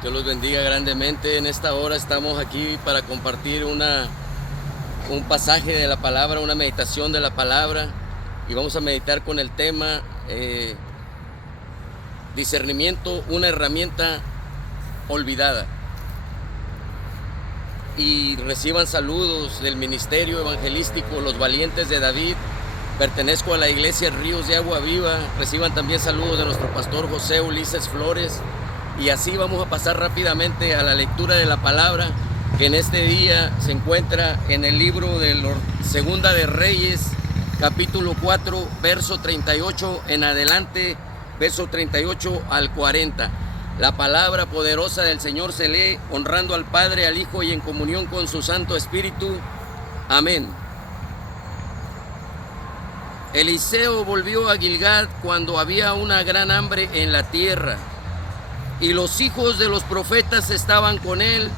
Dios los bendiga grandemente. En esta hora estamos aquí para compartir un pasaje de la palabra, una meditación de la palabra, y vamos a meditar con el tema discernimiento, una herramienta olvidada. Y reciban saludos del ministerio evangelístico Los Valientes de David. Pertenezco a la iglesia Ríos de Agua Viva. Reciban también saludos de nuestro pastor José Ulises Flores. Y así vamos a pasar rápidamente a la lectura de la palabra, que en este día se encuentra en el libro de Segunda de Reyes, capítulo 4, verso 38 en adelante, verso 38 al 40. La palabra poderosa del Señor se lee honrando al Padre, al Hijo y en comunión con su Santo Espíritu. Amén. Eliseo volvió a Gilgad cuando había una gran hambre en la tierra, y los hijos de los profetas estaban con él,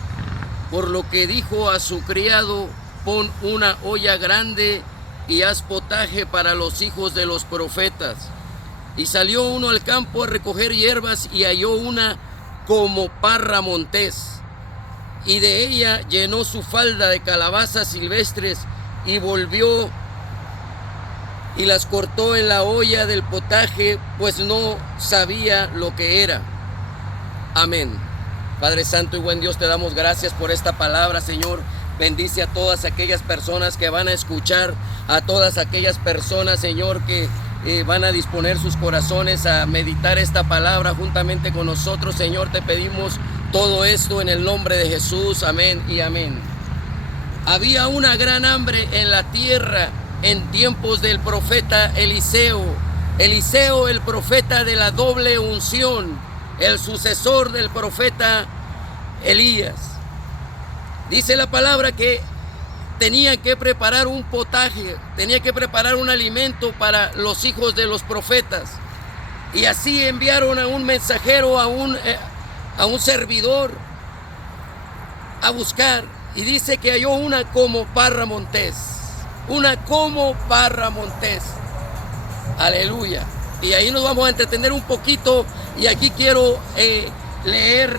por lo que dijo a su criado: pon una olla grande y haz potaje para los hijos de los profetas. Y salió uno al campo a recoger hierbas y halló una como parra montés, y de ella llenó su falda de calabazas silvestres y volvió y las cortó en la olla del potaje, pues no sabía lo que era. Amén. Padre Santo y buen Dios, te damos gracias por esta palabra, Señor. Bendice a todas aquellas personas que van a escuchar, a todas aquellas personas, Señor, que van a disponer sus corazones a meditar esta palabra juntamente con nosotros. Señor, te pedimos todo esto en el nombre de Jesús. Amén y amén. Había una gran hambre en la tierra en tiempos del profeta Eliseo. Eliseo, el profeta de la doble unción, el sucesor del profeta Elías. Dice la palabra que tenía que preparar un potaje, tenía que preparar un alimento para los hijos de los profetas. Y así enviaron a un mensajero, a un servidor, a buscar. Y dice que halló una como parra montés. Una como parra montés. Aleluya. Y ahí nos vamos a entretener un poquito. Y aquí quiero leer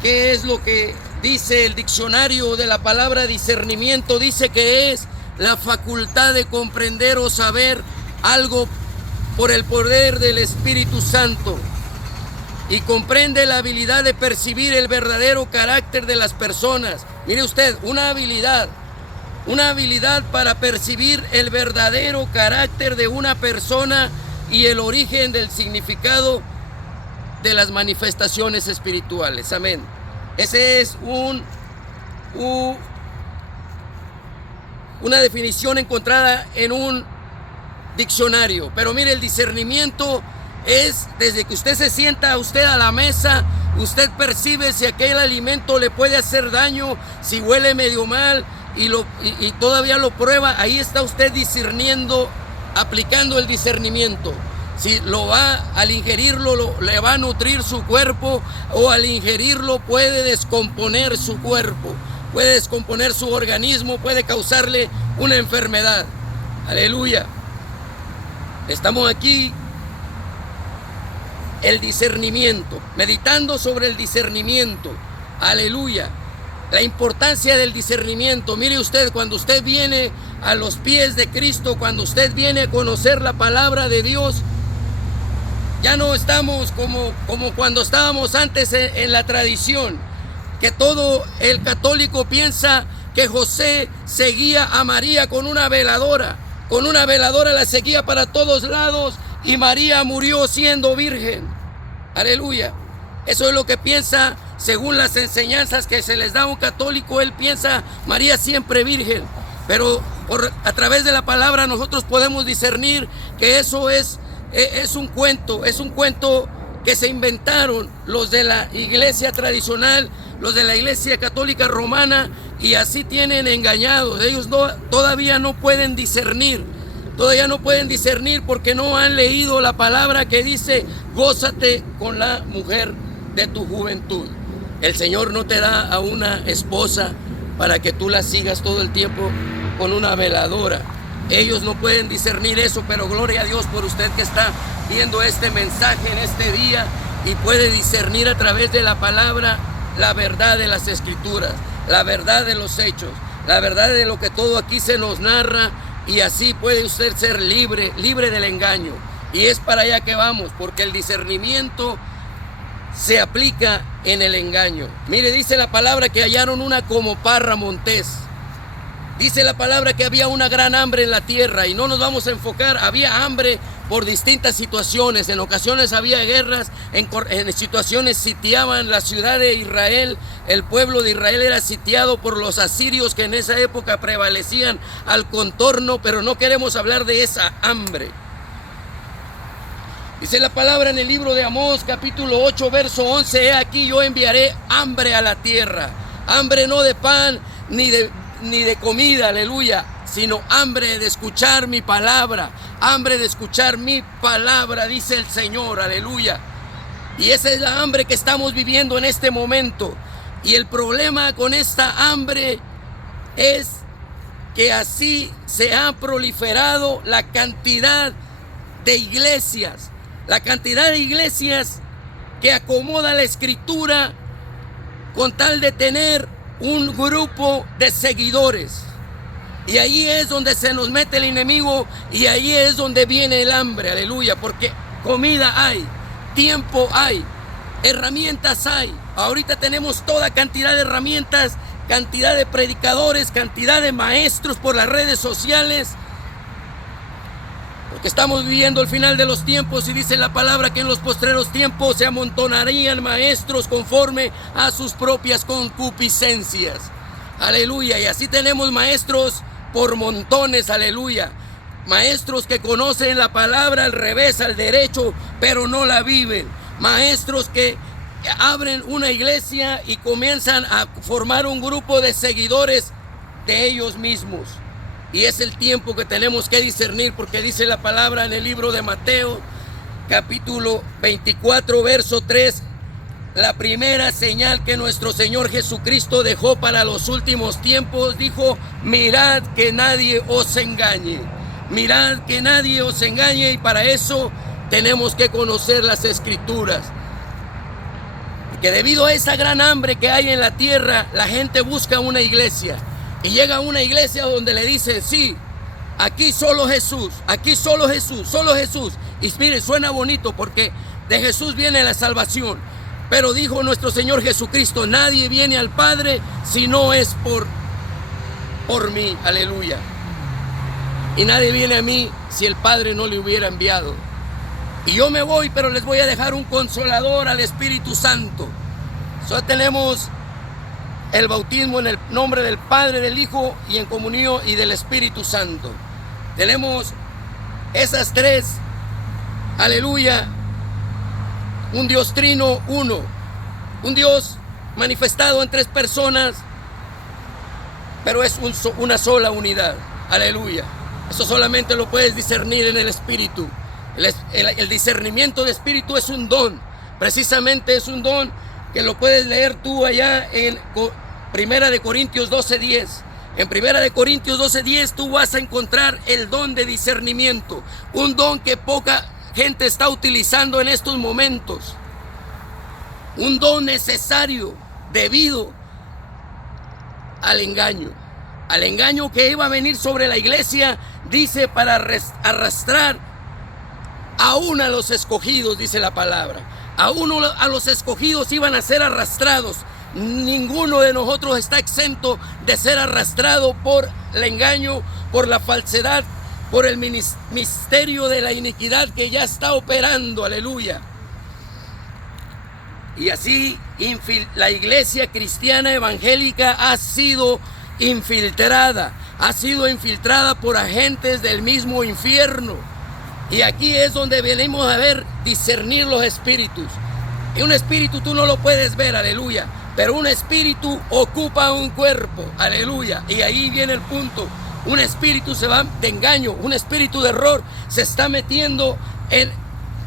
qué es lo que dice el diccionario de la palabra discernimiento. Dice que es la facultad de comprender o saber algo por el poder del Espíritu Santo. Y comprende la habilidad de percibir el verdadero carácter de las personas. Mire usted, una habilidad para percibir el verdadero carácter de una persona y el origen del significado de las manifestaciones espirituales. Amén. Ese es una definición encontrada en un diccionario. Pero mire, el discernimiento es desde que usted se sienta a la mesa, usted percibe si aquel alimento le puede hacer daño, si huele medio mal y todavía lo prueba. Ahí está usted discerniendo, aplicando el discernimiento. Si al ingerirlo le va a nutrir su cuerpo, o al ingerirlo puede descomponer su cuerpo, puede descomponer su organismo, puede causarle una enfermedad. Aleluya. Estamos aquí, el discernimiento, meditando sobre el discernimiento. Aleluya. La importancia del discernimiento. Mire usted, cuando usted viene a los pies de Cristo, cuando usted viene a conocer la palabra de Dios, ya no estamos como cuando estábamos antes en la tradición, que todo el católico piensa que José seguía a María con una veladora la seguía para todos lados, y María murió siendo virgen. Aleluya. Eso es lo que piensa, según las enseñanzas que se les da a un católico. Él piensa María siempre virgen, pero a través de la palabra nosotros podemos discernir que eso es un cuento que se inventaron los de la iglesia tradicional, los de la iglesia católica romana, y así tienen engañados. Ellos todavía no pueden discernir porque no han leído la palabra que dice: gózate con la mujer de tu juventud. El Señor no te da a una esposa para que tú la sigas todo el tiempo con una veladora. Ellos no pueden discernir eso, pero gloria a Dios por usted que está viendo este mensaje en este día. y puede discernir a través de la palabra la verdad de las Escrituras, la verdad de los hechos, la verdad de lo que todo aquí se nos narra, y así puede usted ser libre, libre del engaño. Y es para allá que vamos, porque el discernimiento se aplica en el engaño. Mire, dice la palabra que hallaron una como parra montés. Dice la palabra que había una gran hambre en la tierra, y no nos vamos a enfocar. Había hambre por distintas situaciones. En ocasiones había guerras, en situaciones sitiaban la ciudad de Israel. El pueblo de Israel era sitiado por los asirios, que en esa época prevalecían al contorno, pero no queremos hablar de esa hambre. Dice la palabra en el libro de Amós, capítulo 8, verso 11, he aquí yo enviaré hambre a la tierra. Hambre no de pan ni de comida, aleluya, sino hambre de escuchar mi palabra. Hambre de escuchar mi palabra, dice el Señor, aleluya. Y esa es la hambre que estamos viviendo en este momento. Y el problema con esta hambre es que así se ha proliferado la cantidad de iglesias. La cantidad de iglesias que acomoda la Escritura con tal de tener un grupo de seguidores. Y ahí es donde se nos mete el enemigo, y ahí es donde viene el hambre, aleluya, porque comida hay, tiempo hay, herramientas hay. Ahorita tenemos toda cantidad de herramientas, cantidad de predicadores, cantidad de maestros por las redes sociales. Porque estamos viviendo el final de los tiempos, y dice la palabra que en los postreros tiempos se amontonarían maestros conforme a sus propias concupiscencias. Aleluya. Y así tenemos maestros por montones, aleluya. Maestros que conocen la palabra al revés, al derecho, pero no la viven. Maestros que abren una iglesia y comienzan a formar un grupo de seguidores de ellos mismos. Y es el tiempo que tenemos que discernir, porque dice la palabra en el libro de Mateo, capítulo 24, verso 3, la primera señal que nuestro Señor Jesucristo dejó para los últimos tiempos, dijo, mirad que nadie os engañe. Mirad que nadie os engañe, y para eso tenemos que conocer las Escrituras. Porque debido a esa gran hambre que hay en la tierra, la gente busca una iglesia. Y llega a una iglesia donde le dicen, sí, aquí solo Jesús, aquí solo Jesús, solo Jesús. Y miren, suena bonito porque de Jesús viene la salvación. Pero dijo nuestro Señor Jesucristo, nadie viene al Padre si no es por mí, aleluya. Y nadie viene a mí si el Padre no le hubiera enviado. Y yo me voy, pero les voy a dejar un consolador, al Espíritu Santo. Solo tenemos el bautismo en el nombre del Padre, del Hijo y en comunión y del Espíritu Santo. Tenemos esas tres, aleluya, un Dios trino, uno, un Dios manifestado en tres personas, pero es una sola unidad, aleluya. Eso solamente lo puedes discernir en el Espíritu. El discernimiento de Espíritu es un don, precisamente es un don que lo puedes leer tú allá en Primera de Corintios 12:10. En Primera de Corintios 12:10 tú vas a encontrar el don de discernimiento, un don que poca gente está utilizando en estos momentos, un don necesario debido al engaño que iba a venir sobre la iglesia, dice, para arrastrar aún a los escogidos, dice la palabra. Aún a los escogidos iban a ser arrastrados. Ninguno de nosotros está exento de ser arrastrado por el engaño, por la falsedad, por el misterio de la iniquidad que ya está operando, aleluya. Y así la iglesia cristiana evangélica ha sido infiltrada por agentes del mismo infierno. Y aquí es donde venimos a ver, discernir los espíritus. Y un espíritu tú no lo puedes ver, aleluya, pero un espíritu ocupa un cuerpo, aleluya. Y ahí viene el punto. Un espíritu se va de engaño, un espíritu de error se está metiendo en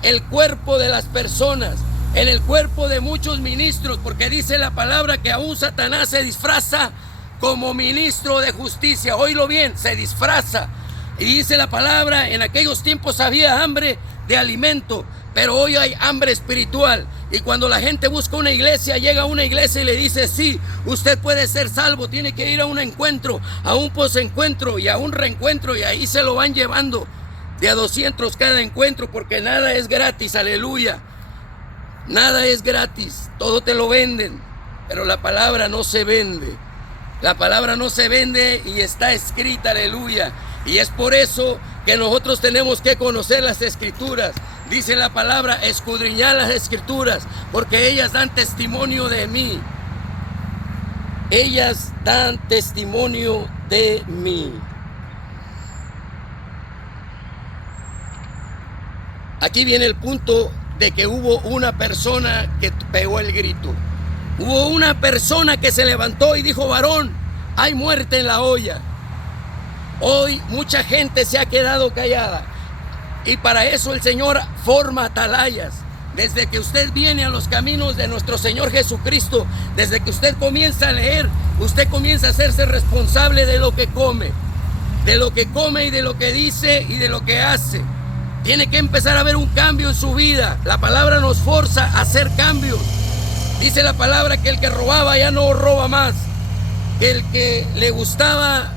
el cuerpo de las personas, en el cuerpo de muchos ministros, porque dice la palabra que aún Satanás se disfraza como ministro de justicia. Oílo bien, se disfraza. Y dice la palabra, en aquellos tiempos había hambre de alimento, pero hoy hay hambre espiritual. Y cuando la gente busca una iglesia, llega a una iglesia y le dice, sí, usted puede ser salvo, tiene que ir a un encuentro, a un posencuentro y a un reencuentro, y ahí se lo van llevando de a 200 cada encuentro, porque nada es gratis, aleluya. Nada es gratis, todo te lo venden, pero la palabra no se vende. La palabra no se vende y está escrita, aleluya. Y es por eso que nosotros tenemos que conocer las escrituras. Dice la palabra, escudriñar las escrituras, porque ellas dan testimonio de mí. Ellas dan testimonio de mí. Aquí viene el punto de que hubo una persona que pegó el grito. Hubo una persona que se levantó y dijo, varón, hay muerte en la olla. Hoy mucha gente se ha quedado callada. Y para eso el Señor forma atalayas. Desde que usted viene a los caminos de nuestro Señor Jesucristo, desde que usted comienza a leer, usted comienza a hacerse responsable de lo que come. De lo que come y de lo que dice y de lo que hace. Tiene que empezar a haber un cambio en su vida. La palabra nos forza a hacer cambios. Dice la palabra que el que robaba ya no roba más. Que el que le gustaba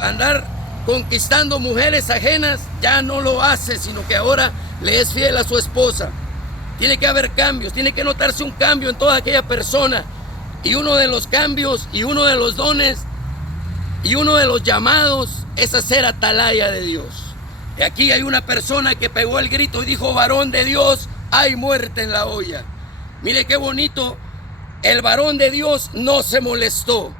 andar conquistando mujeres ajenas ya no lo hace, sino que ahora le es fiel a su esposa. Tiene que haber cambios, tiene que notarse un cambio en toda aquella persona. Y uno de los cambios y uno de los dones y uno de los llamados es hacer atalaya de Dios. Y aquí hay una persona que pegó el grito y dijo, varón de Dios, hay muerte en la olla. Mire qué bonito, el varón de Dios no se molestó.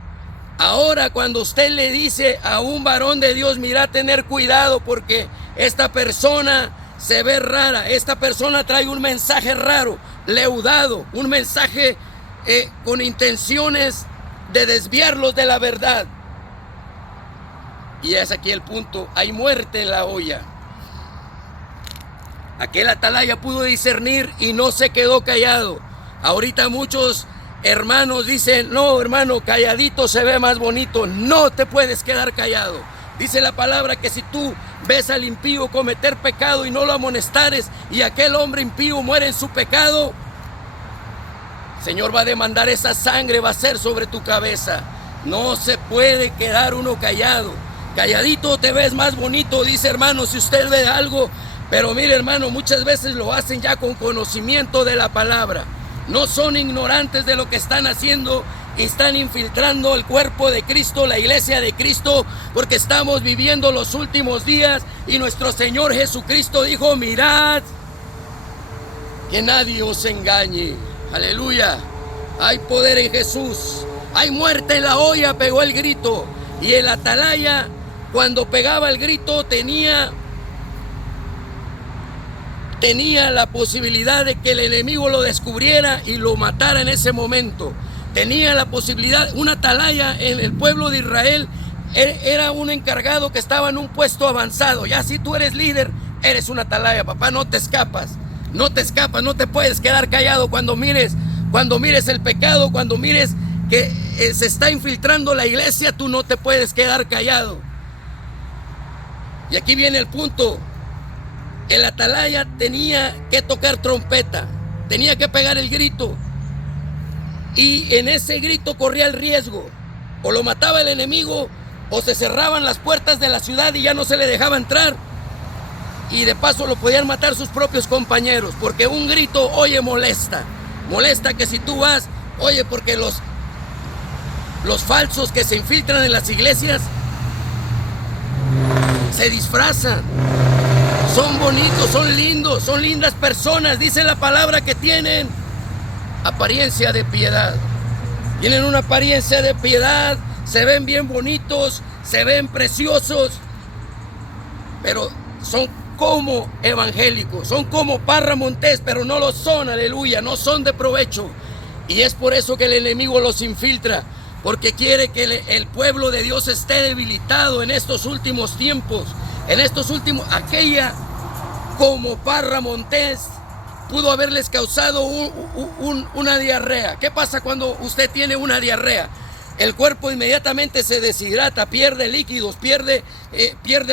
Ahora cuando usted le dice a un varón de Dios, mira, tener cuidado porque esta persona se ve rara, esta persona trae un mensaje raro, leudado, un mensaje con intenciones de desviarlos de la verdad. Y es aquí el punto, hay muerte en la olla. Aquel atalaya pudo discernir y no se quedó callado. Ahorita muchos hermanos dicen, no hermano, calladito se ve más bonito. No te puedes quedar callado. Dice la palabra que si tú ves al impío cometer pecado y no lo amonestares y aquel hombre impío muere en su pecado, el Señor va a demandar esa sangre, va a ser sobre tu cabeza. No se puede quedar uno callado. Calladito te ves más bonito, dice hermano, si usted ve algo. Pero mire hermano, muchas veces lo hacen ya con conocimiento de la palabra. No son ignorantes de lo que están haciendo y están infiltrando el cuerpo de Cristo, la iglesia de Cristo, porque estamos viviendo los últimos días y nuestro Señor Jesucristo dijo, mirad, que nadie os engañe. Aleluya, hay poder en Jesús, hay muerte en la olla, pegó el grito. Y el atalaya, cuando pegaba el grito, tenía la posibilidad de que el enemigo lo descubriera y lo matara en ese momento. Tenía la posibilidad, un atalaya en el pueblo de Israel era un encargado que estaba en un puesto avanzado. Ya si tú eres líder, eres un atalaya, papá, no te escapas, no te puedes quedar callado cuando mires el pecado, cuando mires que se está infiltrando la iglesia, tú no te puedes quedar callado. Y aquí viene el punto. El atalaya tenía que tocar trompeta, tenía que pegar el grito. Y en ese grito corría el riesgo. O lo mataba el enemigo, o se cerraban las puertas de la ciudad y ya no se le dejaba entrar. Y de paso lo podían matar sus propios compañeros, porque un grito, oye, molesta. Molesta que si tú vas, oye, porque los falsos que se infiltran en las iglesias se disfrazan. Son bonitos, son lindos, son lindas personas. Dice la palabra que tienen apariencia de piedad. Tienen una apariencia de piedad, se ven bien bonitos, se ven preciosos, pero son como evangélicos, son como Parra Montés, pero no lo son, aleluya, no son de provecho. Y es por eso que el enemigo los infiltra, porque quiere que el pueblo de Dios esté debilitado en estos últimos tiempos. En estos últimos, aquella como Parra Montés pudo haberles causado una diarrea. ¿Qué pasa cuando usted tiene una diarrea? El cuerpo inmediatamente se deshidrata, pierde líquidos, pierde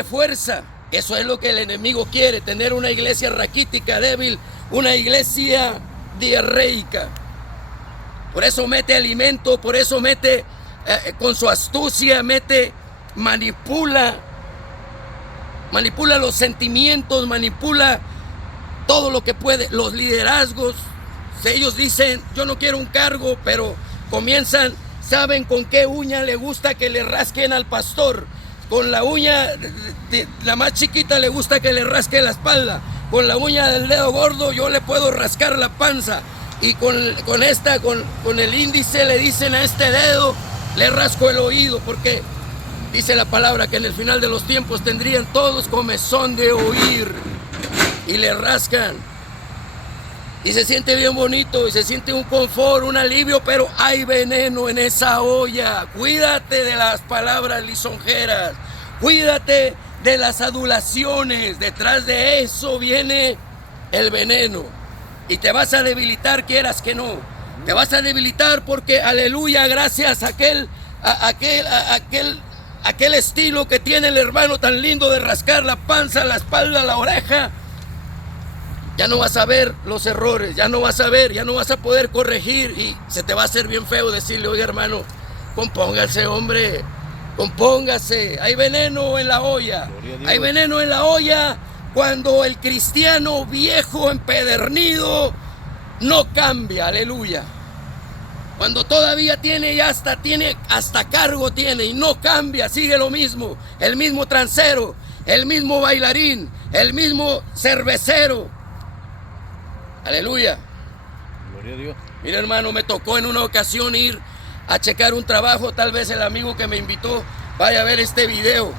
fuerza. Eso es lo que el enemigo quiere, tener una iglesia raquítica, débil, una iglesia diarreica. Por eso mete alimento, por eso mete con su astucia, manipula los sentimientos, manipula todo lo que puede, los liderazgos. Ellos dicen, yo no quiero un cargo, pero comienzan, saben con qué uña le gusta que le rasquen al pastor. Con la uña, la más chiquita le gusta que le rasque la espalda. Con la uña del dedo gordo yo le puedo rascar la panza. Y con el índice le dicen a este dedo, le rasco el oído, porque dice la palabra que en el final de los tiempos tendrían todos comezón de oír. Y le rascan. Y se siente bien bonito, y se siente un confort, un alivio, pero hay veneno en esa olla. Cuídate de las palabras lisonjeras, cuídate de las adulaciones. Detrás de eso viene el veneno. Y te vas a debilitar, quieras que no. Te vas a debilitar porque, aleluya, gracias a aquel estilo que tiene el hermano tan lindo de rascar la panza, la espalda, la oreja. Ya no vas a ver los errores, ya no vas a poder corregir y se te va a hacer bien feo decirle, oye hermano, compóngase hombre, compóngase, hay veneno en la olla, hay veneno en la olla cuando el cristiano viejo, empedernido, no cambia, aleluya. Cuando todavía tiene hasta cargo tiene y no cambia, sigue lo mismo, el mismo transero, el mismo bailarín, el mismo cervecero. Aleluya. Gloria a Dios. Mira hermano, me tocó en una ocasión ir a checar un trabajo. Tal vez el amigo que me invitó vaya a ver este video.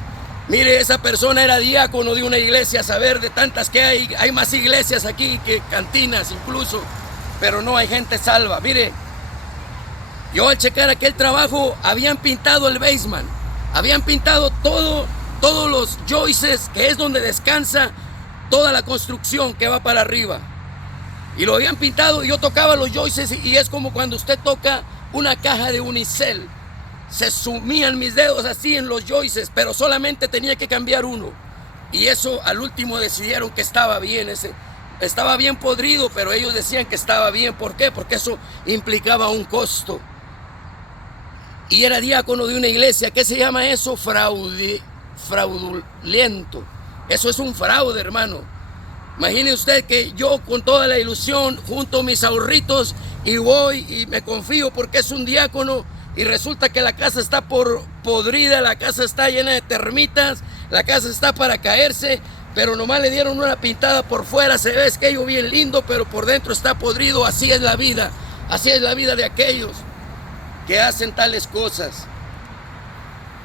Mire, esa persona era diácono de una iglesia, a saber de tantas que hay más iglesias aquí que cantinas incluso, pero no hay gente salva. Mire, yo al checar aquel trabajo habían pintado el basement, habían pintado todos los joists, que es donde descansa toda la construcción que va para arriba. Y lo habían pintado y yo tocaba los joists y es como cuando usted toca una caja de unicel. Se sumían mis dedos así en los joists, pero solamente tenía que cambiar uno. Y eso al último decidieron que estaba bien, estaba bien podrido, pero ellos decían que estaba bien. ¿Por qué? Porque eso implicaba un costo. Y era diácono de una iglesia. ¿Qué se llama eso? Fraudulento. Eso es un fraude, hermano. Imagine usted que yo con toda la ilusión junto mis ahorritos y voy y me confío porque es un diácono y resulta que la casa está podrida, la casa está llena de termitas, la casa está para caerse, pero nomás le dieron una pintada por fuera, se ve aquello bien lindo, pero por dentro está podrido. Así es la vida de aquellos que hacen tales cosas.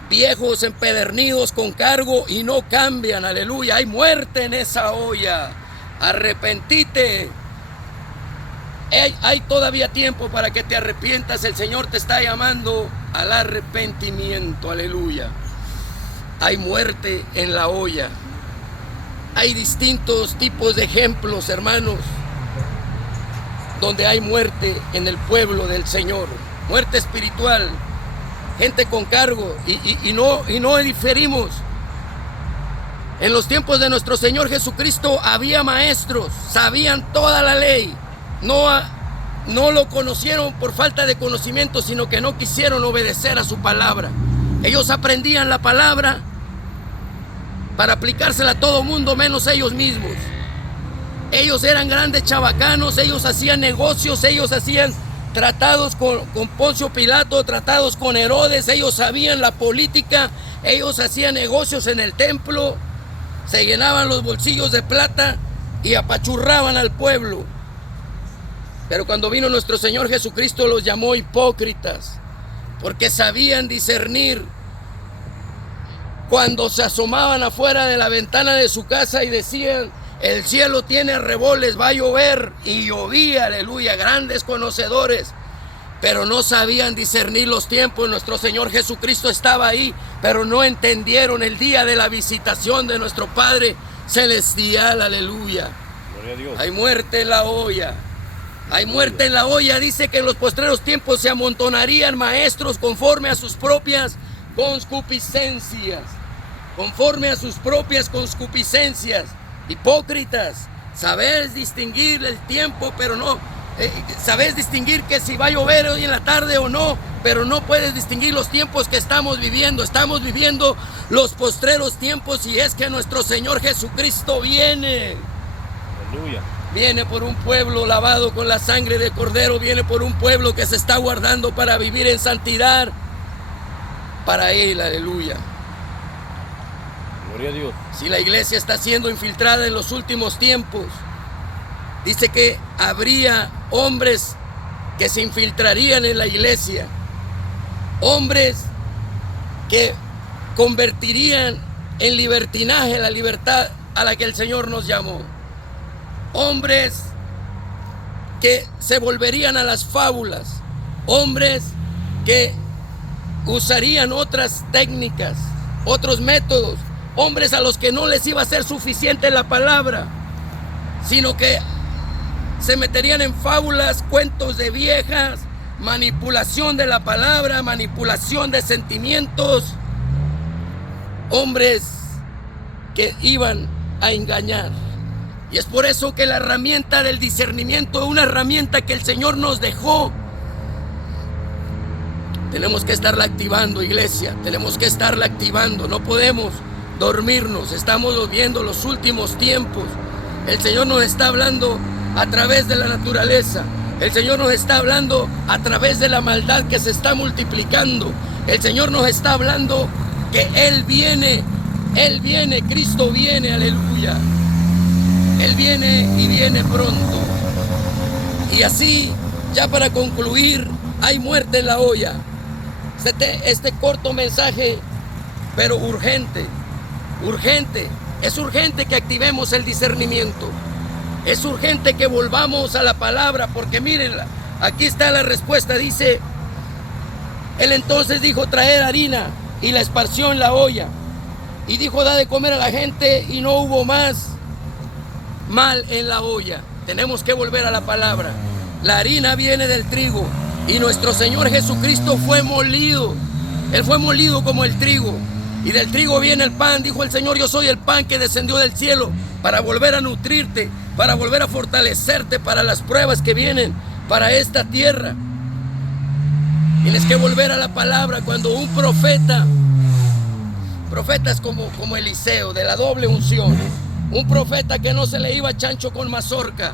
Viejos empedernidos con cargo y no cambian, aleluya. Hay muerte en esa olla. Arrepentite. Hay todavía tiempo para que te arrepientas. El Señor te está llamando al arrepentimiento, aleluya. Hay muerte en la olla. Hay distintos tipos de ejemplos, hermanos, donde hay muerte en el pueblo del Señor. Muerte espiritual. Gente con cargo y no diferimos. En los tiempos de nuestro Señor Jesucristo había maestros, sabían toda la ley, no lo conocieron por falta de conocimiento, sino que no quisieron obedecer a su palabra. Ellos aprendían la palabra para aplicársela a todo mundo menos ellos mismos. Ellos eran grandes chabacanos, ellos hacían negocios, ellos hacían tratados con Poncio Pilato, tratados con Herodes, ellos sabían la política, ellos hacían negocios en el templo, se llenaban los bolsillos de plata y apachurraban al pueblo. Pero cuando vino nuestro Señor Jesucristo los llamó hipócritas, porque sabían discernir. Cuando se asomaban afuera de la ventana de su casa y decían, el cielo tiene arreboles, va a llover, y llovía, aleluya, grandes conocedores, pero no sabían discernir los tiempos. Nuestro Señor Jesucristo estaba ahí, pero no entendieron el día de la visitación de nuestro Padre Celestial, aleluya. Gloria a Dios. Hay muerte en la olla, hay muerte en la olla. Dice que en los postreros tiempos se amontonarían maestros conforme a sus propias concupiscencias, conforme a sus propias concupiscencias. Hipócritas, sabéis distinguir el tiempo, pero Sabes distinguir que si va a llover hoy en la tarde o no, pero no puedes distinguir los tiempos que estamos viviendo. Estamos viviendo los postreros tiempos, y es que nuestro Señor Jesucristo viene. Aleluya. Viene por un pueblo lavado con la sangre del Cordero. Viene por un pueblo que se está guardando para vivir en santidad para Él. Aleluya. Gloria a Dios. Si la iglesia está siendo infiltrada en los últimos tiempos, dice que habría hombres que se infiltrarían en la iglesia, hombres que convertirían en libertinaje la libertad a la que el Señor nos llamó, hombres que se volverían a las fábulas, hombres que usarían otras técnicas, otros métodos, hombres a los que no les iba a ser suficiente la palabra, sino que se meterían en fábulas, cuentos de viejas, manipulación de la palabra, manipulación de sentimientos, hombres que iban a engañar. Y es por eso que la herramienta del discernimiento, una herramienta que el Señor nos dejó, tenemos que estarla activando, iglesia, tenemos que estarla activando, no podemos dormirnos, estamos viviendo los últimos tiempos. El Señor nos está hablando a través de la naturaleza. El Señor nos está hablando a través de la maldad que se está multiplicando. El Señor nos está hablando que Él viene, Cristo viene, aleluya. Él viene y viene pronto. Y así, ya para concluir, hay muerte en la olla. Este corto mensaje, pero urgente, es urgente que activemos el discernimiento. Es urgente que volvamos a la palabra, porque mírenla, aquí está la respuesta. Dice, él entonces dijo, traer harina, y la esparció en la olla. Y dijo, da de comer a la gente, y no hubo más mal en la olla. Tenemos que volver a la palabra. La harina viene del trigo, y nuestro Señor Jesucristo fue molido. Él fue molido como el trigo. Y del trigo viene el pan, dijo el Señor, yo soy el pan que descendió del cielo para volver a nutrirte, para volver a fortalecerte para las pruebas que vienen para esta tierra. Tienes que volver a la palabra. Cuando un profetas como Eliseo, de la doble unción, un profeta que no se le iba chancho con mazorca.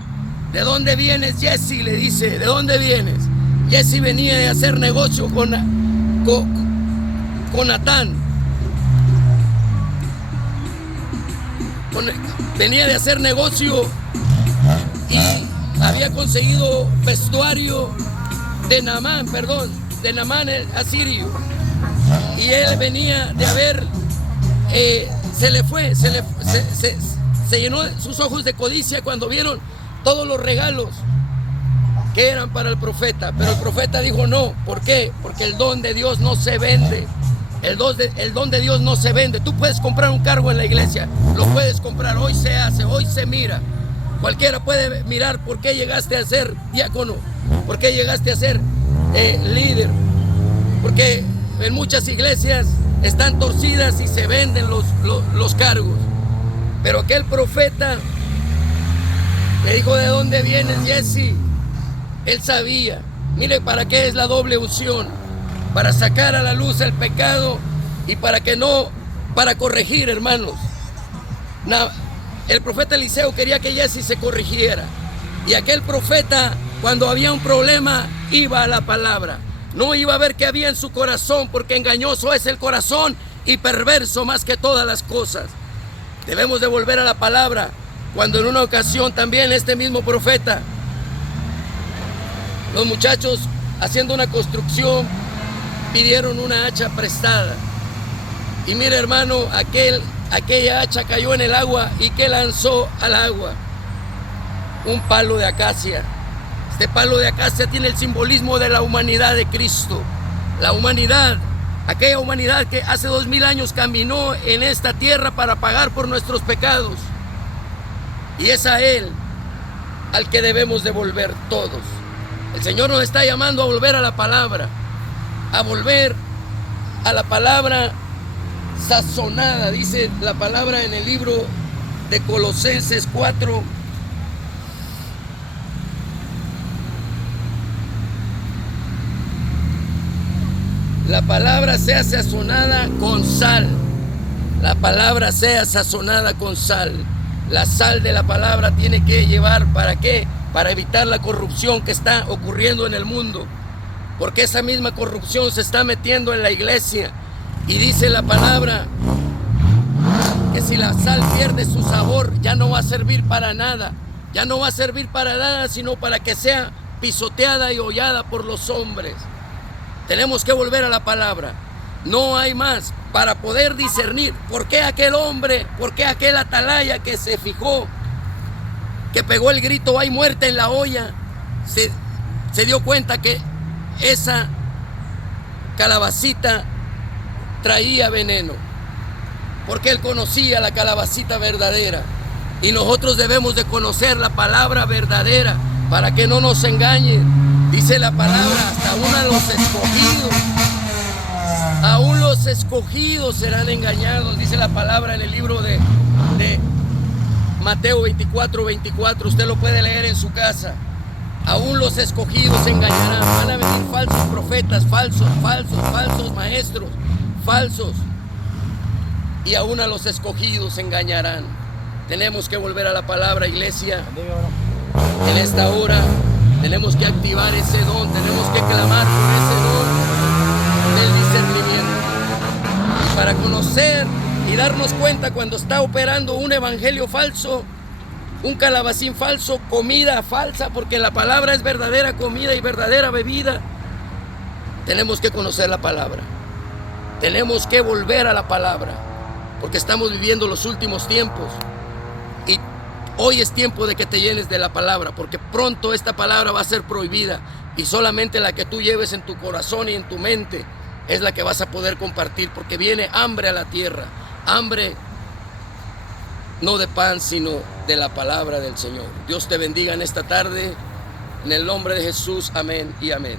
¿De dónde vienes, Jesse? Le dice, ¿de dónde vienes? Jesse venía de hacer negocio con Natán. Venía de hacer negocio y había conseguido vestuario de Naamán el asirio. Y él venía de haber, se llenó sus ojos de codicia cuando vieron todos los regalos que eran para el profeta. Pero el profeta dijo no. ¿Por qué? Porque el don de Dios no se vende. El don de Dios no se vende. Tú puedes comprar un cargo en la iglesia, lo puedes comprar, hoy se hace, hoy se mira. Cualquiera puede mirar por qué llegaste a ser diácono, por qué llegaste a ser líder. Porque en muchas iglesias están torcidas y se venden los cargos. Pero aquel profeta le dijo, ¿de dónde vienes, Jesse? Él sabía. Mire, ¿para qué es la doble unción? Para sacar a la luz el pecado y para corregir, hermanos. El profeta Eliseo quería que Jesse se corrigiera. Y aquel profeta, cuando había un problema, iba a la palabra. No iba a ver qué había en su corazón, porque engañoso es el corazón y perverso más que todas las cosas. Debemos de volver a la palabra. Cuando en una ocasión también este mismo profeta, los muchachos haciendo una construcción, pidieron una hacha prestada. Y mire, hermano, aquella hacha cayó en el agua. ¿Y qué lanzó al agua? Un palo de acacia. Este palo de acacia tiene el simbolismo de la humanidad de Cristo. La humanidad, aquella humanidad que hace 2000 años caminó en esta tierra para pagar por nuestros pecados. Y es a Él al que debemos de volver todos. El Señor nos está llamando a volver a la palabra. A volver a la palabra sazonada, dice la palabra en el libro de Colosenses 4. La palabra sea sazonada con sal. La palabra sea sazonada con sal. La sal de la palabra tiene que llevar, ¿para qué? Para evitar la corrupción que está ocurriendo en el mundo. Porque esa misma corrupción se está metiendo en la iglesia. Y dice la palabra que si la sal pierde su sabor, ya no va a servir para nada. Ya no va a servir para nada, sino para que sea pisoteada y hollada por los hombres. Tenemos que volver a la palabra. No hay más para poder discernir por qué aquel hombre, por qué aquel atalaya que se fijó, que pegó el grito "hay muerte en la olla", se dio cuenta que esa calabacita traía veneno, porque él conocía la calabacita verdadera. Y nosotros debemos de conocer la palabra verdadera para que no nos engañen. Dice la palabra, hasta aún a los escogidos, aún los escogidos serán engañados. Dice la palabra en el libro de Mateo 24:24. Usted lo puede leer en su casa. Aún los escogidos se engañarán. Van a venir falsos profetas, falsos maestros, falsos. Y aún a los escogidos se engañarán. Tenemos que volver a la palabra, iglesia. En esta hora tenemos que activar ese don, tenemos que clamar por ese don del discernimiento. Y para conocer y darnos cuenta cuando está operando un evangelio falso, un calabacín falso, comida falsa, porque la palabra es verdadera comida y verdadera bebida. Tenemos que conocer la palabra. Tenemos que volver a la palabra, porque estamos viviendo los últimos tiempos. Y hoy es tiempo de que te llenes de la palabra, porque pronto esta palabra va a ser prohibida y solamente la que tú lleves en tu corazón y en tu mente es la que vas a poder compartir, porque viene hambre a la tierra. Hambre no de pan, sino de la palabra del Señor. Dios te bendiga en esta tarde. En el nombre de Jesús, amén y amén.